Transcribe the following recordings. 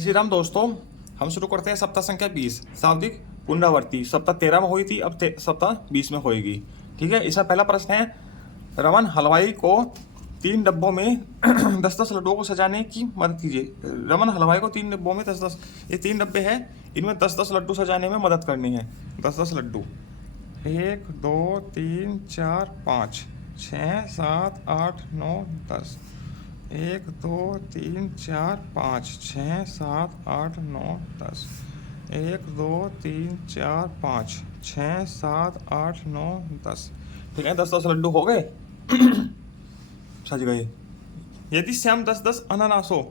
श्री राम दोस्तों, हम शुरू करते हैं सप्ताह संख्या 20 शाब्दिक पुनरावृत्ति। सप्ताह 13 में हुई थी, अब सप्ताह 20 में होएगी। ठीक है, इसका पहला प्रश्न है, रमन हलवाई को 3 डब्बों में 10-10 लड्डुओं को सजाने की मदद कीजिए। रमन हलवाई को 3 डब्बों में 10-10, ये 3 डब्बे हैं, इनमें 10-10 लड्डू सजाने में मदद करनी है। 10-10 लड्डू, 1 2 3 4 5 6 7 8 9 10। 1 2 3 4 5 6 7 8 9 10। 1 2 3 4 5 6 7 8 9 10। ठीक है, 10-10 लड्डू हो गए। सज गए। यदि श्याम 10-10 अनानासों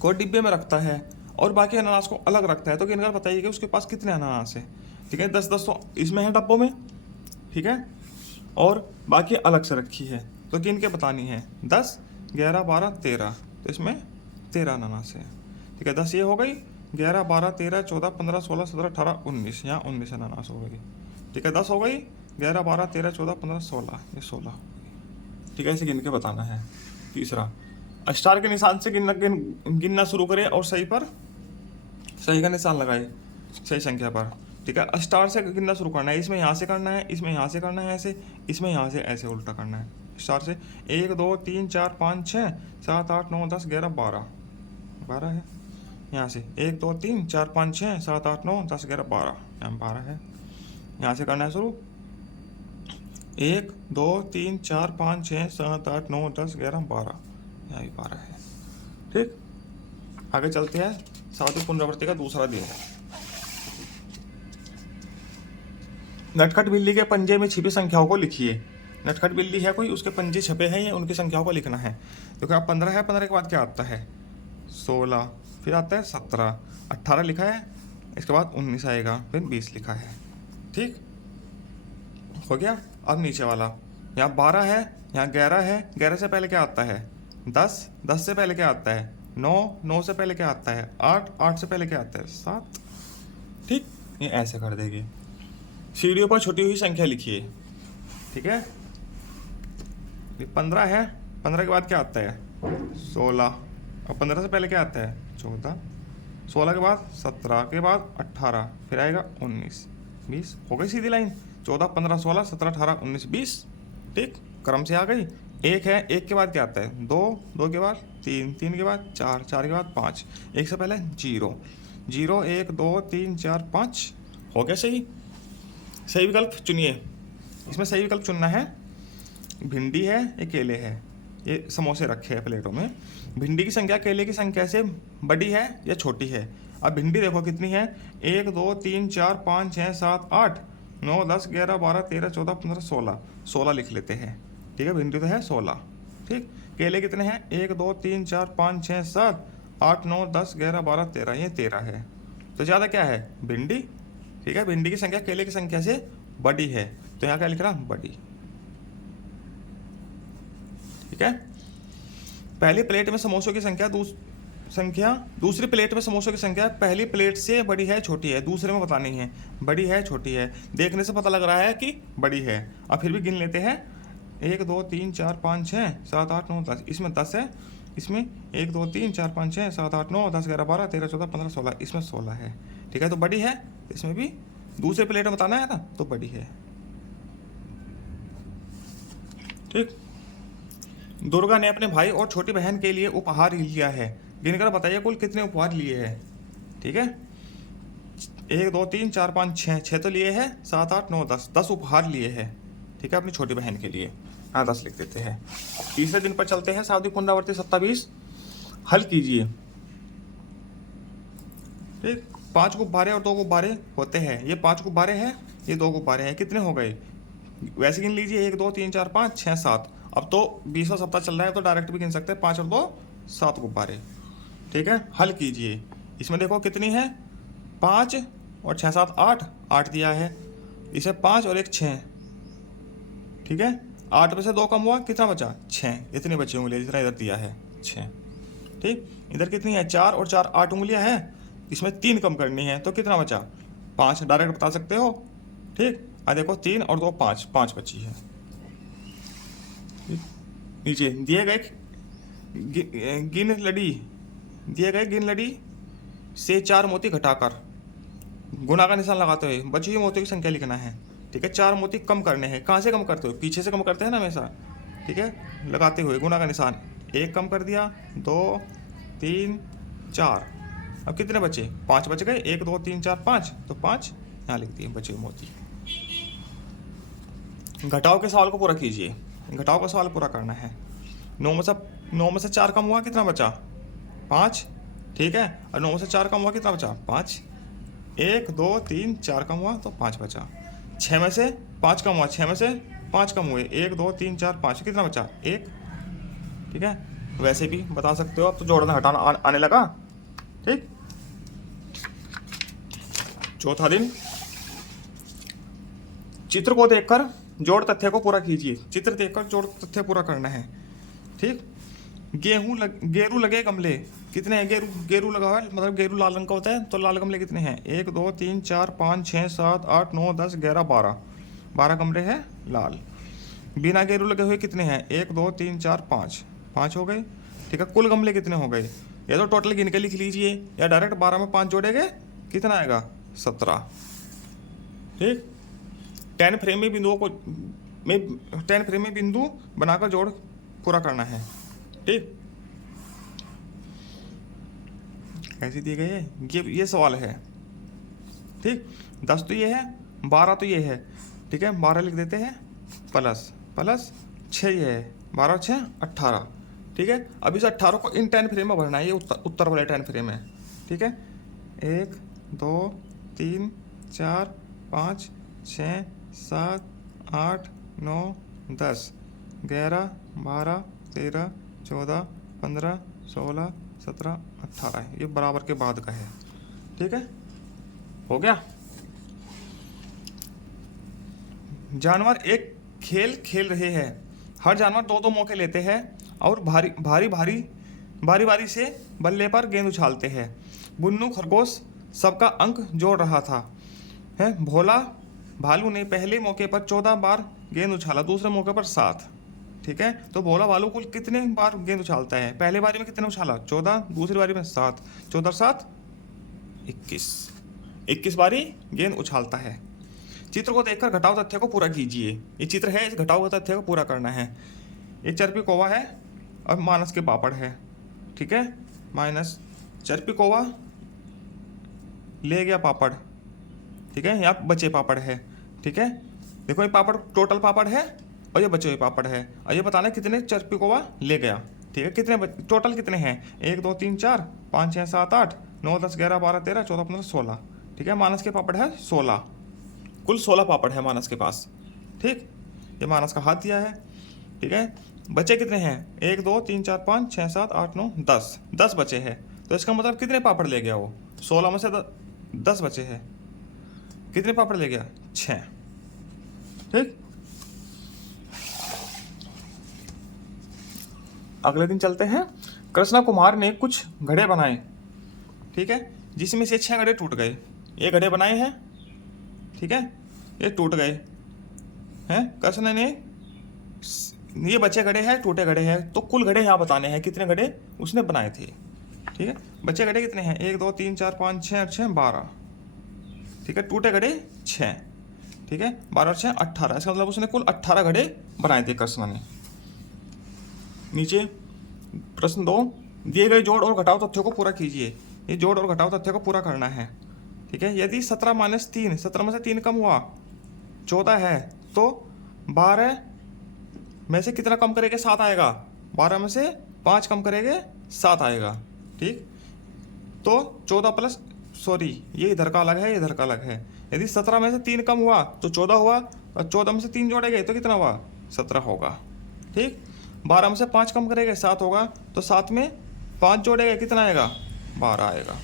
को डिब्बे में रखता है और बाकी अनानास को अलग रखता है, तो गिनकर बताइए कि उसके पास कितने अनानास है। ठीक है, 10-10 तो इसमें है डब्बों में, ठीक है, और बाकी अलग से रखी है, तो गिन के बतानी है। 10 11 12 13, तो इसमें 13 अनानास है। ठीक है, 10 ये हो गई, 11 12 13 14 15 16 17 18 19, यहाँ 19 अनानास हो गई। ठीक है, 10 हो गई, 11 12 13 14 15 16, ये 16 हो गई। ठीक है, ऐसे गिन के बताना है। तीसरा, स्टार के निशान से गिनना शुरू करें और सही पर सही का निशान लगाए सही संख्या पर। ठीक है, स्टार से गिनना शुरू करना है, इसमें यहाँ से करना है, इसमें यहाँ से करना है ऐसे, इसमें यहाँ से ऐसे उल्टा करना है। स्टार से 1 2 3 4 5 6 7 8 9 10 11 12, 12 है। यहाँ से 1 2 3 4 5 6 7 8 9 10 11 12, यहाँ 12 है। यहाँ से करना है शुरू, 1 2 3 4 5 6 7 8 9 10 11 12, यहाँ भी 12 है। ठीक, आगे चलते हैं। सातवीं पुनरावृत्ति का दूसरा दिन है। नटखट बिल्ली के पंजे में छिपी संख्याओं को लिखिए। नटखट बिल्ली है कोई, उसके पंजे छपे हैं, ये उनकी संख्याओं को लिखना है। तो क्या 15 है, 15 के बाद क्या आता है 16, फिर आता है 17, 18 लिखा है, इसके बाद 19 आएगा, फिर 20 लिखा है। ठीक हो गया। अब नीचे वाला, यहाँ 12 है, यहाँ 11 है, 11 से पहले क्या आता है 10, 10 से पहले क्या आता है 9, 9 से पहले क्या आता है 8, 8 से पहले क्या आता है 7। ठीक, ये ऐसे कर देंगे। सीढ़ियों पर छुटी हुई संख्या लिखिए। ठीक है, 15 है, 15 के बाद क्या आता है 16, और 15 से पहले क्या आता है 14, 16 के बाद 17, के बाद 18, फिर आएगा 19 20, हो गई सीधी लाइन। 14 15 16 17 18 19 20। ठीक, क्रम से आ गई। 1 है, 1 के बाद क्या आता है 2, 2 के बाद 3, 3 के बाद 4, 4 के बाद 5, 1 से पहले 0, 0 1 2 3 4 5, हो गया सही। सही विकल्प चुनिए। इसमें सही विकल्प चुनना है। भिंडी है, ये केले है, ये समोसे रखे हैं प्लेटों में। भिंडी की संख्या केले की संख्या से बड़ी है या छोटी है। अब भिंडी देखो कितनी है, 1 2 3 4 5 6 7 8 9 10 11 12 13 14 15 16, 16 लिख लेते हैं। ठीक है, भिंडी तो है 16। ठीक, केले कितने हैं 1 2 3 4 5 6 7 8 9 10 11 12 13, ये 13 है। तो ज़्यादा क्या है भिंडी। ठीक है, भिंडी की संख्या केले की संख्या से बड़ी है, तो यहाँ क्या लिख रहा बड़ी। ठीक है, पहली प्लेट में समोसों की संख्या दूसरी प्लेट में समोसों की संख्या पहली प्लेट से बड़ी है छोटी है, दूसरे में बतानी है बड़ी है छोटी है। देखने से पता लग रहा है कि बड़ी है। अब फिर भी गिन लेते हैं, 1 2 3 4 5 6 7 8 9 10, इसमें 10 है, इसमें 1 2 3 4 5 6 7 8 9 10 11 12 13 14 15 16, इसमें 16 है। ठीक है, तो बड़ी है, इसमें भी दूसरे प्लेट में बताना है ना, तो बड़ी है। ठीक, दुर्गा ने अपने भाई और छोटी बहन के लिए उपहार लिया है। गिनकर बताइए कुल कितने उपहार लिए हैं। ठीक है, 1 2 3 4 5 6, 6 तो लिए हैं, 7 8 9 10, 10 उपहार लिए हैं। ठीक है, अपनी छोटी बहन के लिए। हाँ, 10 लिख देते हैं। तीसरे दिन पर चलते हैं। सावधि पुनरावृत्ति 27 हल कीजिए। ठीक, 5 गुब्बारे और 2 गुब्बारे होते हैं। ये 5 गुब्बारे हैं, ये 2 गुब्बारे हैं, कितने हो गए वैसे गिन लीजिए, 1 2 3 4 5 6 7। अब तो 20वां सप्ताह चल रहा है, तो डायरेक्ट भी गिन सकते हैं, 5 और 2 7 गुब्बारे। ठीक है, हल कीजिए। इसमें देखो कितनी है 5 और 6 7 8, 8 दिया है, इसे 5 और 1 6। ठीक है, 8 में से 2 कम हुआ, कितना बचा 6, इतनी बची उंगलियाँ जितना इधर दिया है 6। ठीक, इधर कितनी है 4 और 4 8 उंगलियाँ हैं, इसमें 3 कम करनी है, तो कितना बचा 5, डायरेक्ट बता सकते हो। ठीक, देखो 3 और 2 5, 5 बची है। नीचे दिए गए गिन लड़ी से 4 मोती घटाकर गुणा का निशान लगाते हुए बची हुई मोतियों की संख्या लिखना है। ठीक है, 4 मोती कम करने हैं। कहाँ से कम करते हो? पीछे से कम करते हैं ना हमेशा। ठीक है, लगाते हुए गुणा का निशान, 1 कम कर दिया, 2 3 4। अब कितने बचे? 5 बच गए। 1 2 3 4 5, तो 5 यहाँ लिख दिए बचे हुए मोती। घटाओ के सवाल को पूरा कीजिए। घटाओ का सवाल पूरा करना है। 9 में से 4 कम हुआ, कितना बचा? 5। ठीक है, और 9 में से 4 कम हुआ, कितना बचा? 5। 1 2 3 4 कम हुआ, तो 5 बचा। 6 में से 5 कम हुआ, 6 में से 5 कम हुए, 1 2 3 4 5, कितना बचा? 1। ठीक है, वैसे भी बता सकते हो। अब तो जोड़ना घटाना आने लगा। ठीक, चौथा दिन, चित्र को देखकर जोड़ तथ्य को पूरा कीजिए। चित्र देखकर जोड़ तथ्य पूरा करना है। ठीक, गेरू लगे गमले कितने हैं? गेरू लगा हुआ है, मतलब गेरू लाल रंग का होता है, तो लाल गमले कितने हैं? 1 2 3 4 5 6 7 8 9 10 11 12। 12 गमले हैं लाल। बिना गेरू लगे हुए कितने हैं? 1 2 3 4 5। 5 हो गए। ठीक है, कुल गमले कितने हो गए? या तो टोटल गिन के लिख लीजिए, या डायरेक्ट 12 में 5 जोड़ेंगे, कितना आएगा? 17। ठीक, 10 फ्रेम में बिंदु बनाकर जोड़ पूरा करना है। ठीक, कैसे दिए गए हैं ये सवाल है। ठीक, 10 तो ये है, 12 तो ये है। ठीक है, 12 लिख देते हैं, प्लस 6 ये है, 12 6 18। ठीक है, अब इस 18 को इन 10 फ्रेम में भरना है। ये उत्तर वाले 10 फ्रेम है। ठीक है, 1 2 3 4 5 6 7 8 9 10 11 12 13 14 15 16 17 18। ये बराबर के बाद का है। ठीक है, हो गया। जानवर एक खेल खेल रहे हैं। हर जानवर 2-2 मौके लेते हैं और बारी बारी से बल्ले पर गेंद उछालते हैं। बुन्नू खरगोश सबका अंक जोड़ रहा था। है, भोला भालू ने पहले मौके पर 14 बार गेंद उछाला, दूसरे मौके पर 7। ठीक है, तो भोला भालू कुल कितने बार गेंद उछालता है? पहले बारी में कितने उछाला? 14, दूसरी बारी में 7, 14 7 21 बारी गेंद उछालता है। चित्र को देखकर घटाओ तथ्य को पूरा कीजिए। ये चित्र है, इस घटाओ तथ्य को पूरा करना है। एक चरपी कौवा है और मानस के पापड़ है। ठीक है, माइनस चरपी कौवा ले गया पापड़। ठीक है, यहाँ बचे पापड़ है। ठीक है, देखो ये पापड़ टोटल पापड़ है और ये बचे हुए पापड़ है, और ये बताना कितने चरपी कौवा ले गया। ठीक है, कितने टोटल कितने हैं? 1 2 3 4 5 6 7 8 9 10 11 12 13 14 15 16। ठीक है, मानस के पापड़ है 16। कुल 16 पापड़ है मानस के पास। ठीक, ये मानस का हाथ दिया है। ठीक है, बचे कितने हैं? 1 2 3 4 5 6 7 8 9 10 बचे हैं। तो इसका मतलब कितने पापड़ ले गया वो? 16 में से 10 बचे हैं। कितने पापड़ ले गया? 6। ठीक, अगले दिन चलते हैं। कृष्णा कुमार ने कुछ घड़े बनाए। ठीक है, जिसमें से 6 घड़े टूट गए। ये घड़े बनाए हैं, ठीक है, ये टूट गए हैं। कृष्णा ने, ये बचे घड़े हैं, टूटे घड़े हैं, तो कुल घड़े यहाँ बताने हैं कितने घड़े उसने बनाए थे। ठीक है, बचे घड़े कितने हैं? 1 2 3 4 5 6 और 6 12। ठीक है, टूटे घड़े 6। ठीक है, 12 और 6 18। इसका मतलब उसने कुल 18 घड़े बनाए थे कृष्णा ने। नीचे प्रश्न 2, दिए गए जोड़ और घटाओ तथ्यों को पूरा कीजिए। ये जोड़ और घटाओ तथ्यों को पूरा करना है। ठीक है, यदि 17 - 3, 17 में से 3 कम हुआ 14 है, तो 12 में से कितना कम करेंगे? 7 आएगा। 12 में से 5 कम करेंगे, 7 आएगा। ठीक, तो 14 प्लस, सॉरी ये इधर का अलग है, ये इधर का अलग है। यदि 17 में से 3 कम हुआ तो 14 हुआ, और 14 में से 3 जोड़ेंगे तो कितना हुआ? 17 होगा। ठीक, 12 में से 5 कम करेंगे 7 होगा, तो 7 में 5 जोड़ेंगे कितना आएगा? 12 आएगा।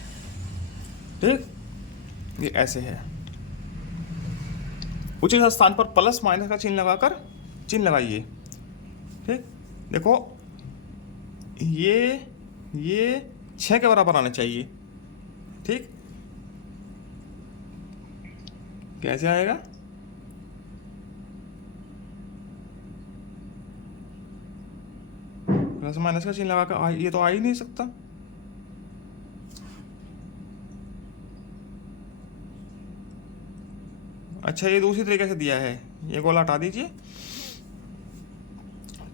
ठीक, ये ऐसे है। उचित स्थान पर प्लस माइनस का चिन्ह लगाकर चिन्ह लगाइए। ठीक, देखो ये 6 के बराबर आना चाहिए। ठीक, कैसे आएगा? प्लस माइनस का चिन्ह लगाकर ये तो आ ही नहीं सकता। अच्छा ये दूसरी तरीके से दिया है, ये गोला हटा दीजिए।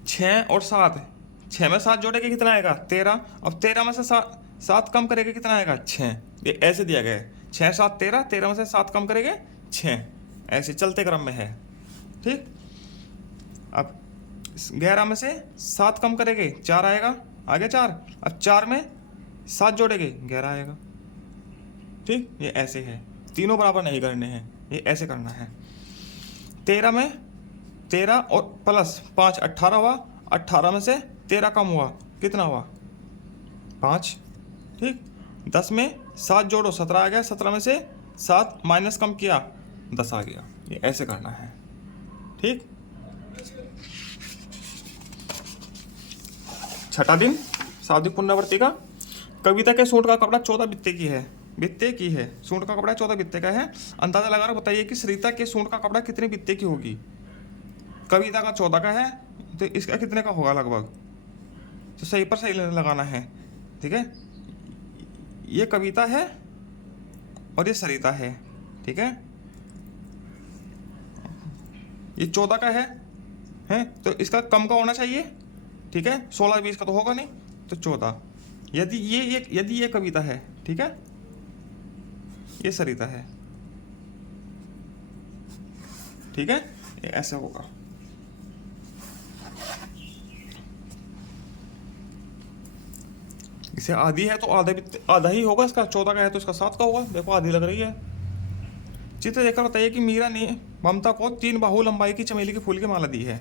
6 और 7, 6 में 7 जोड़ेंगे कितना आएगा 13। अब 13 में से 7 कम करेंगे कितना आएगा 6। ये ऐसे दिया गया है, 6 7 13, 13 में से 7 कम करेंगे 6, ऐसे चलते क्रम में है। ठीक, अब 11 में से 7 कम करेंगे 4 आएगा, आगे 4। अब 4 में 7 जोड़ेंगे 11 आएगा। ठीक, ये ऐसे है, तीनों बराबर नहीं करने हैं, ये ऐसे करना है। 13 में 13 और प्लस 5 18 हुआ, 18 में से 13 कम हुआ कितना हुआ 5। ठीक, 10 में 7 जोड़ो 17 आ गया, 17 में से 7 माइनस कम किया 10 आ गया। ये ऐसे करना है। ठीक, छठा दिन शाब्दिक पुनरावृत्ति का। कविता के सूट का कपड़ा 14 बित्ते की है, बित्ते की है, सूट का कपड़ा 14 बित्ते का है। अंदाजा लगा बताइए कि सरिता के सूट का कपड़ा कितने बित्ते की होगी। कविता का 14 का है, तो इसका कितने का होगा लगभग, तो सही पर सही लगाना है। ठीक है, ये कविता है और ये सरिता है। ठीक है, ये 14 का है तो इसका कम का होना चाहिए। ठीक है, 16 20 का तो होगा नहीं, तो 14। यदि ये कविता है, ठीक है, ये सरिता है। ठीक है, ये ऐसे होगा। इसे आधी है तो आधा ही होगा इसका, 14 का है तो इसका 7 का होगा। देखो आधी लग रही है। चित्र देखकर बताइए कि मीरा ने ममता को 3 बाहु लंबाई की चमेली के फूल की माला दी है।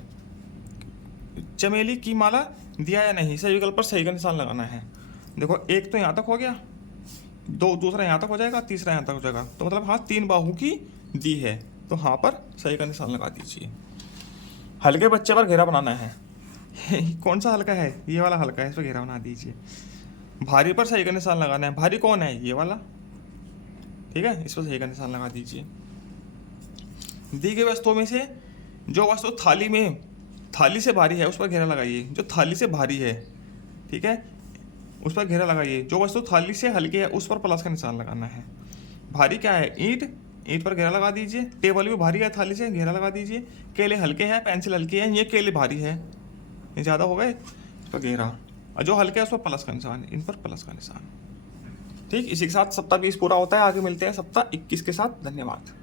चमेली की माला दिया या नहीं, सही विकल्प पर सही का निशान लगाना है। देखो एक तो यहाँ तक हो गया, दूसरा यहाँ तक हो जाएगा, तीसरा यहाँ तक हो जाएगा, तो मतलब हाँ 3 बाहु की दी है, तो हाँ पर सही का निशान लगा दीजिए। हल्के बच्चे पर घेरा बनाना है। कौन सा हल्का है, ये वाला हल्का है, इस पर घेरा बना दीजिए। भारी पर सही का निशान लगाना है। भारी कौन है, ये वाला। ठीक है, इस पर सही का निशान लगा दीजिए। दी गई वस्तुओं में से जो वस्तु थाली से भारी है उस पर घेरा लगाइए। जो थाली से भारी है, ठीक है, उस पर घेरा लगाइए। जो वस्तु थाली से हल्की है उस पर प्लस का निशान लगाना है। भारी क्या है, ईंट पर घेरा लगा दीजिए। टेबल भी भारी है, थाली से घेरा लगा दीजिए। केले हल्के हैं, पेंसिल हल्की है, ये केले भारी है, ये ज़्यादा हो गए, इस पर घेरा। और जो हल्के है उस पर प्लस का निशान, इन पर प्लस का निशान। ठीक, इसी के साथ सप्ताह 20 पूरा होता है। आगे मिलते हैं सप्ताह 21 के साथ। धन्यवाद।